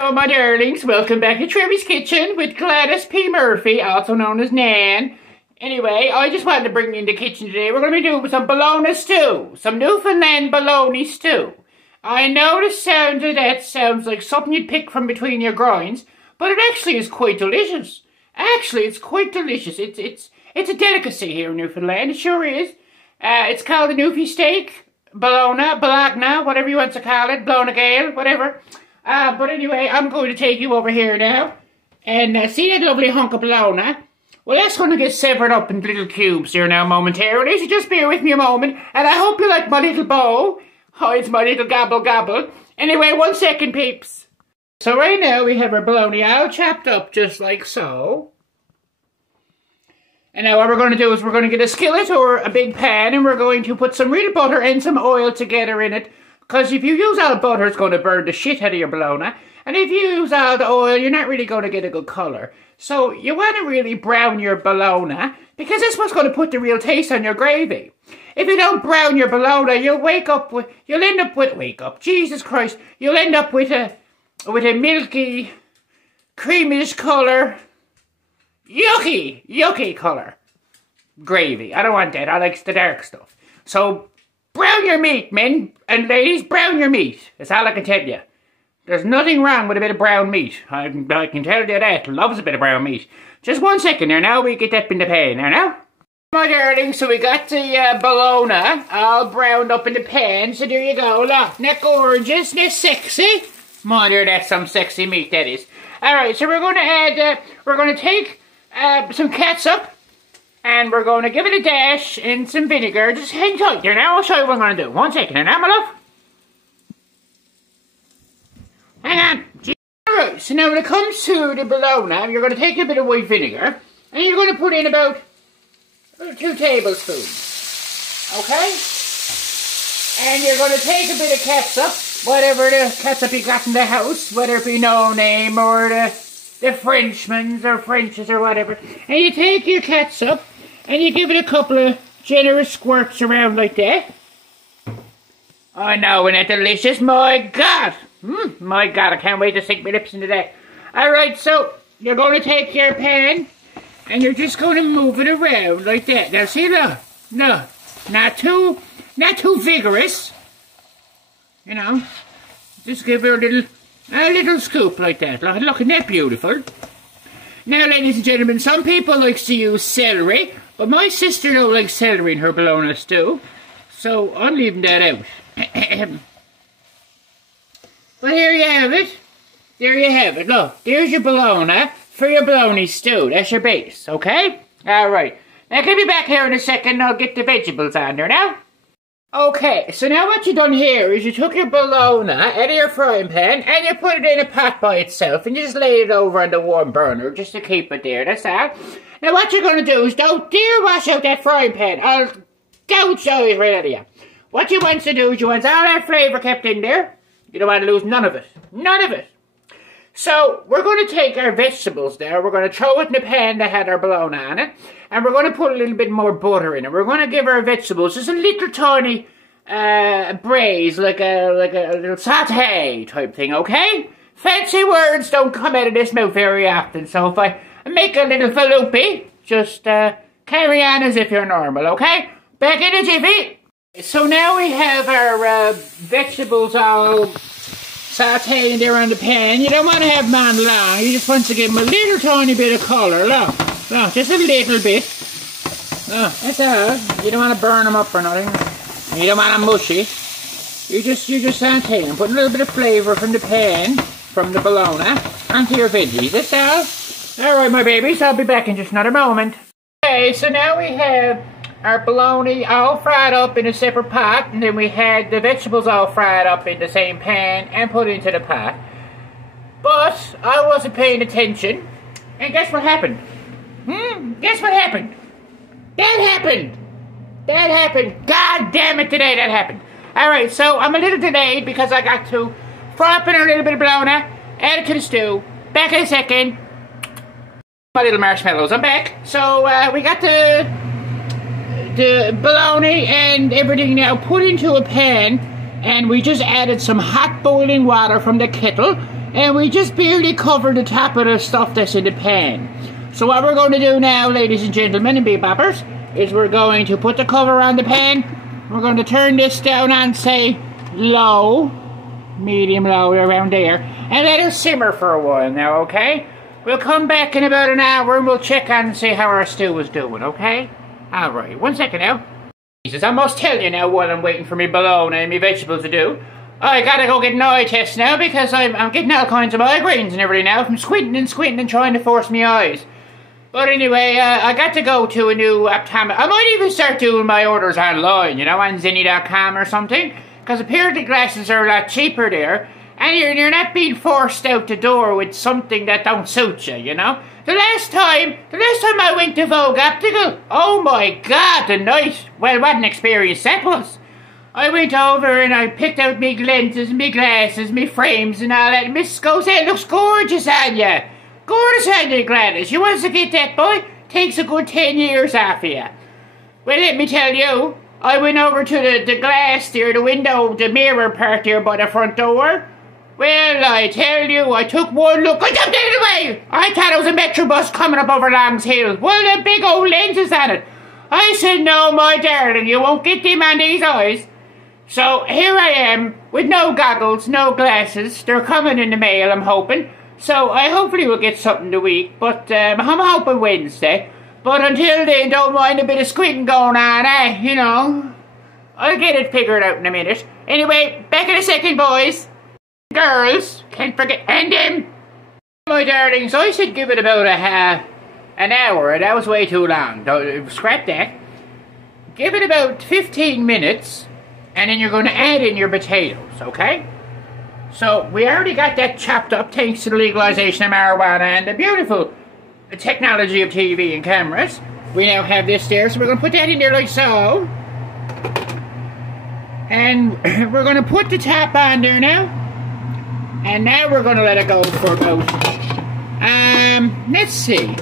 Hello, my darlings. Welcome back to Trevi's Kitchen with Gladys P. Murphy, also known as Nan. Anyway, I just wanted to bring you in the kitchen today. We're going to be doing some bologna stew. Some Newfoundland Bologna Stew. I know the sound of that sounds like something you'd pick from between your groins, but it actually is quite delicious. Actually, it's quite delicious. It's a delicacy here in Newfoundland. It sure is. It's called a Newfie steak, bologna, whatever you want to call it, bologna gale, whatever. But anyway, I'm going to take you over here now. And see that lovely hunk of bologna? Well, that's going to get severed up in little cubes here now momentarily, so just bear with me a moment. And I hope you like my little bowl. Oh, it's my little gobble. Anyway, 1 second, peeps. So right now we have our bologna all chopped up just like so. And now what we're going to do is we're going to get a skillet or a big pan and we're going to put some real butter and some oil together in it. Because if you use all the butter, it's going to burn the shit out of your bologna. And if you use all the oil, you're not really going to get a good colour. So you want to really brown your bologna, because that's what's going to put the real taste on your gravy. If you don't brown your bologna, you'll end up with a milky, creamish colour, yucky colour gravy. I don't want that. I like the dark stuff. So brown your meat, men and ladies. Brown your meat. That's all I can tell you. There's nothing wrong with a bit of brown meat. I can tell you that. Loves a bit of brown meat. Just 1 second there now. We get that in the pan now. My darling, so we got the bologna all browned up in the pan. So there you go. Look, not gorgeous, not sexy. Mother, that's some sexy meat, that is. Alright, so we're going to add, we're going to take some ketchup. And we're going to give it a dash in some vinegar. Just hang tight there now. I'll show you what I'm going to do. 1 second now, my love. Hang on. Alright, so now when it comes to the bologna, you're going to take a bit of white vinegar. And you're going to put in about 2 tablespoons. Okay? And you're going to take a bit of ketchup. Whatever the ketchup you got in the house. Whether it be No Name or the Frenchman's or French's or whatever. And you take your ketchup. And you give it a couple of generous squirts around like that. I know, isn't that delicious? My God! My God, I can't wait to sink my lips into that. Alright, so you're going to take your pan and you're just going to move it around like that. Now see, look. No, not too vigorous. You know, just give her a little scoop like that. Look, isn't that beautiful? Now, ladies and gentlemen, some people like to use celery. But my sister don't like celery in her bologna stew, so I'm leaving that out. But here you have it. There you have it. Look, there's your bologna for your bologna stew. That's your base, okay? Alright. Now, give me back here in a second and I'll get the vegetables on there now. Okay, so now what you done here is you took your bologna out of your frying pan and you put it in a pot by itself and you just laid it over on the warm burner just to keep it there, that's all. Now what you're going to do is don't dare wash out that frying pan. I'll gouge it right out of you. What you want to do is you want all that flavour kept in there. You don't want to lose none of it. None of it. So we're going to take our vegetables there. We're going to throw it in the pan that had our bologna on it. And we're going to put a little bit more butter in it. We're going to give our vegetables just a little tiny braise, like a little saute type thing, okay? Fancy words don't come out of this mouth very often. So if I make a little falloopy, just carry on as if you're normal, okay? Back in a jiffy. So now we have our vegetables all sauteing there on the pan. You don't want to have them on long. You just want to give them a little tiny bit of colour. Look, just a little bit. That's all. You don't want to burn them up or nothing. And you don't want them mushy. You just saute them. Put a little bit of flavour from the pan, from the bologna, onto your veggies. That's all. Alright, my babies, I'll be back in just another moment. Okay, so now we have our bologna all fried up in a separate pot, and then we had the vegetables all fried up in the same pan and put into the pot. But I wasn't paying attention, and guess what happened? Guess what happened? That happened! God damn it, today that happened. Alright, so I'm a little delayed because I got to fry up in a little bit of bologna, add it to the stew. Back in a second. My little marshmallows, I'm back. So we got the bologna and everything now put into a pan, and we just added some hot boiling water from the kettle and we just barely covered the top of the stuff that's in the pan. So what we're going to do now, ladies and gentlemen and beboppers, is we're going to put the cover on the pan. We're going to turn this down on, say, low, medium low, around there, and let it simmer for a while now, okay? We'll come back in about an hour and we'll check on and see how our stew is doing, okay? Alright, 1 second now. Jesus, I must tell you now while I'm waiting for me bologna and me vegetables to do. I gotta go get an eye test now because I'm getting all kinds of migraines and everything now from squinting and trying to force me eyes. But anyway, I got to go to a new optometrist. I might even start doing my orders online, you know, on Zinni.com or something. Because apparently glasses are a lot cheaper there. And you're not being forced out the door with something that don't suit you, you know. The last time I went to Vogue Optical, oh my God, the night. Well, what an experience that was. I went over and I picked out me lenses, me glasses, me frames and all that. Miss goes, hey, it looks gorgeous on you. Gorgeous on you, Gladys. You want to get that, boy? Takes a good 10 years off of you. Well, let me tell you, I went over to the glass there, the window, the mirror part there by the front door. Well, I tell you, I took one look, I jumped out of the way! I thought it was a metro bus coming up over Long's Hill. Well, the big old lenses on it. I said, no, my darling, you won't get them on these eyes. So, here I am, with no goggles, no glasses. They're coming in the mail, I'm hoping. So, I hopefully will get something the week, but I'm hoping Wednesday. But until then, don't mind a bit of squinting going on, you know. I'll get it figured out in a minute. Anyway, back in a second, boys. Girls, can't forget, and them. My darlings, I said give it about an hour. That was way too long. Don't scrap that. Give it about 15 minutes, and then you're going to add in your potatoes, okay? So, we already got that chopped up thanks to the legalization of marijuana and the beautiful technology of TV and cameras. We now have this there, so we're going to put that in there like so. And we're going to put the top on there now. And now we're going to let it go for about, let's see.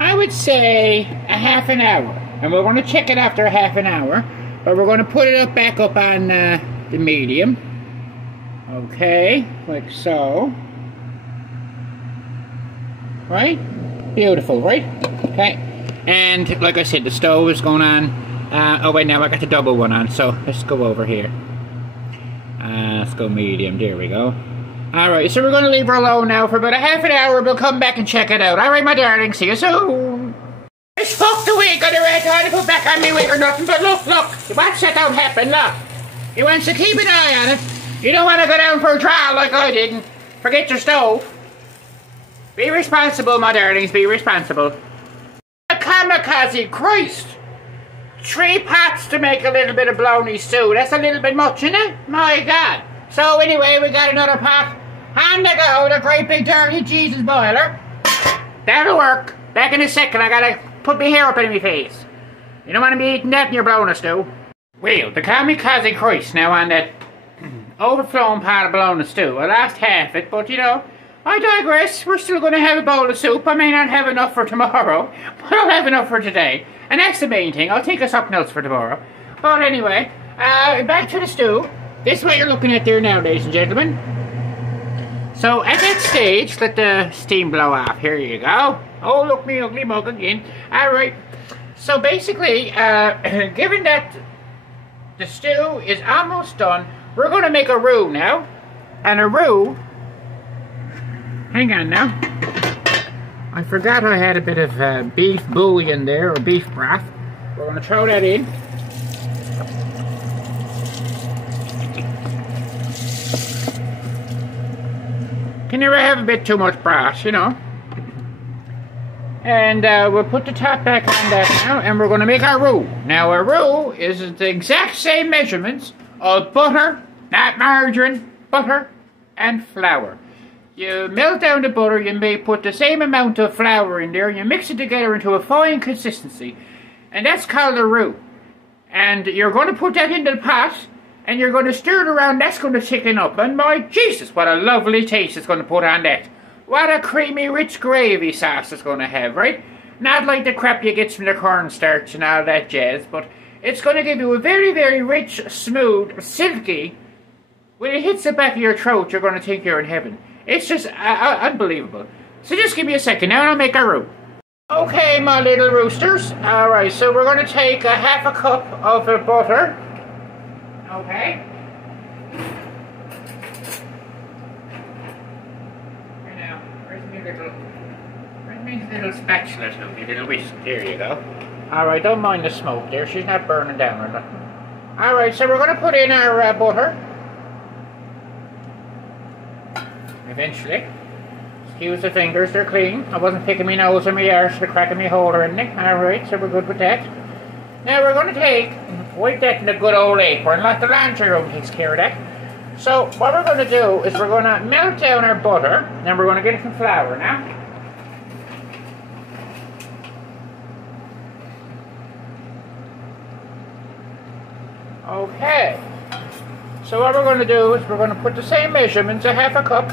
I would say a half an hour. And we're going to check it after a half an hour. But we're going to put it back up on the medium. Okay, like so. Right? Beautiful, right? Okay. And like I said, the stove is going on. Oh wait, now I got the double one on. So let's go over here. Let's go medium. There we go. Alright, so we're going to leave her alone now for about a half an hour. We'll come back and check it out. Alright, my darling. See you soon. Just fuck the wig on the red trying to put back on me wig or nothing. But look. Watch that don't happen. Look. You want to keep an eye on it. You don't want to go down for a trial like I did and forget your stove. Be responsible, my darlings. Be responsible. A kamikaze. Christ. 3 pots to make a little bit of bologna stew. That's a little bit much, isn't it? My God. So anyway, we got another pot. On the go, the great big dirty Jesus boiler. That'll work. Back in a second, I gotta put my hair up in my face. You don't want to be eating that in your bologna stew. Well, the kamikaze Christ now on that overflowing pot of bologna stew. I lost half it, but you know, I digress. We're still going to have a bowl of soup. I may not have enough for tomorrow, but I'll have enough for today. And that's the main thing. I'll take us something else for tomorrow. But anyway, back to the stew. This is what you're looking at there now, ladies and gentlemen. So at that stage, let the steam blow off. Here you go. Oh, look, me ugly mug again. Alright. So basically, given that the stew is almost done, we're going to make a roux now. And a roux... Hang on now. I forgot I had a bit of beef bouillon there, or beef broth. We're going to throw that in. Can never have a bit too much broth, you know. And we'll put the top back on that now, and we're going to make our roux. Now, our roux is the exact same measurements of butter, not margarine, butter, and flour. You melt down the butter, you may put the same amount of flour in there, you mix it together into a fine consistency, and that's called a roux. And you're going to put that into the pot, and you're going to stir it around, that's going to thicken up, and my Jesus, what a lovely taste it's going to put on that. What a creamy, rich gravy sauce it's going to have, right? Not like the crap you get from the cornstarch and all that jazz, but it's going to give you a very, very rich, smooth, silky, when it hits the back of your throat, you're going to think you're in heaven. It's just unbelievable. So just give me a second now and I'll make our roux. Okay, my little roosters. Alright, so we're going to take a half a cup of butter. Okay. Now, where's my little spatula to me, little whisk? There you go. Alright, don't mind the smoke there. She's not burning down or nothing. Alright, so we're going to put in our butter. Eventually. Excuse the fingers, they're clean. I wasn't picking my nose or my arse or cracking my hole or anything. Alright, so we're good with that. Now we're going to wipe that in a good old apron, like the laundry room takes care of that. So what we're going to do is we're going to melt down our butter, and we're going to get some flour now. Okay. So what we're going to do is we're going to put the same measurements, a half a cup.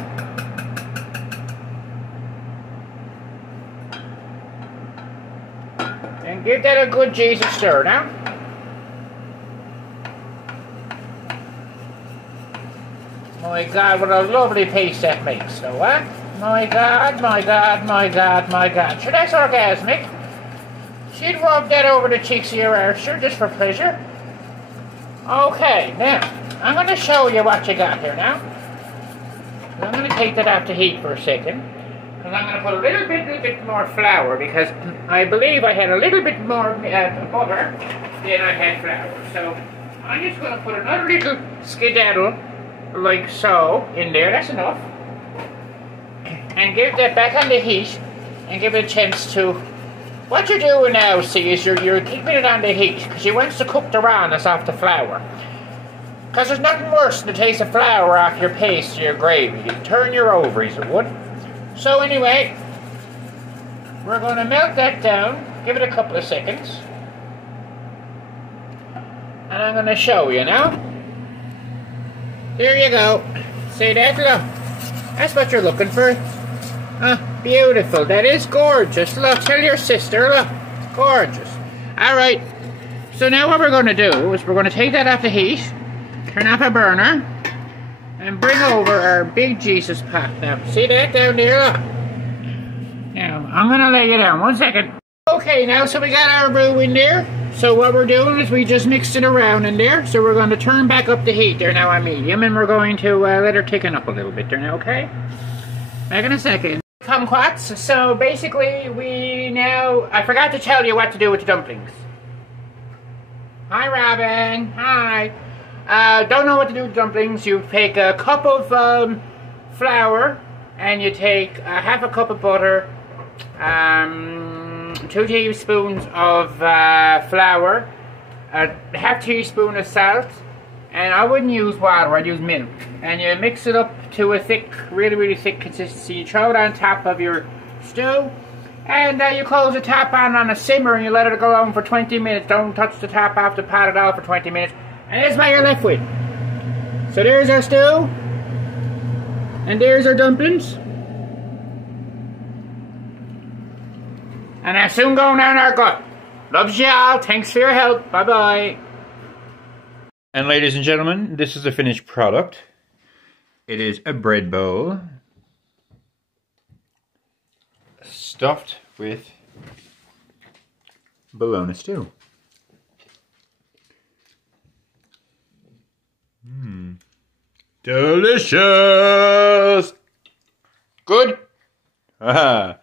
And give that a good Jesus stir now. My God, what a lovely paste that makes, though, huh? My God, my God, my God, my God. Sure, that's orgasmic. She'd rub that over the cheeks of your arse, sure, just for pleasure. Okay, now, I'm going to show you what you got here now. I'm going to take that off the heat for a second. Because I'm going to put a little bit more flour, because I believe I had a little bit more butter than I had flour. So I'm just going to put another little skedaddle, like so, in there. That's enough. And give that back on the heat, and give it a chance to... What you're doing now, see, is you're keeping it on the heat, because you want to cook the rawness off the flour. Because there's nothing worse than the taste of flour off your paste or your gravy. It'd turn your ovaries, it would. So anyway, we're going to melt that down, give it a couple of seconds, and I'm going to show you now. There you go. See that? Look. That's what you're looking for. Beautiful. That is gorgeous. Look, tell your sister, look. Gorgeous. Alright. So now what we're going to do is we're going to take that off the heat, turn off our burner, and bring over our big Jesus pot now. See that down there? Look. Now, I'm going to lay it down. 1 second. Okay, now, so we got our roux in there. So what we're doing is we just mixed it around in there. So we're going to turn back up the heat there now on medium. And we're going to let her thicken up a little bit there now, okay? Back in a second. Kumquats. So basically, I forgot to tell you what to do with the dumplings. Hi, Robin. Hi. Don't know what to do with dumplings. You take a cup of flour, and you take half a cup of butter, 2 teaspoons of flour, a half teaspoon of salt, and I wouldn't use water, I'd use milk. And you mix it up to a thick, really thick consistency. You throw it on top of your stew, and you close the top on a simmer, and you let it go on for 20 minutes. Don't touch the top off the pot at all for 20 minutes. And that's what you're left with. So there's our stew. And there's our dumplings. And they're soon going down our gut. Loves y'all. Thanks for your help. Bye-bye. And ladies and gentlemen, this is the finished product. It is a bread bowl stuffed with bologna stew. Delicious! Good? Aha!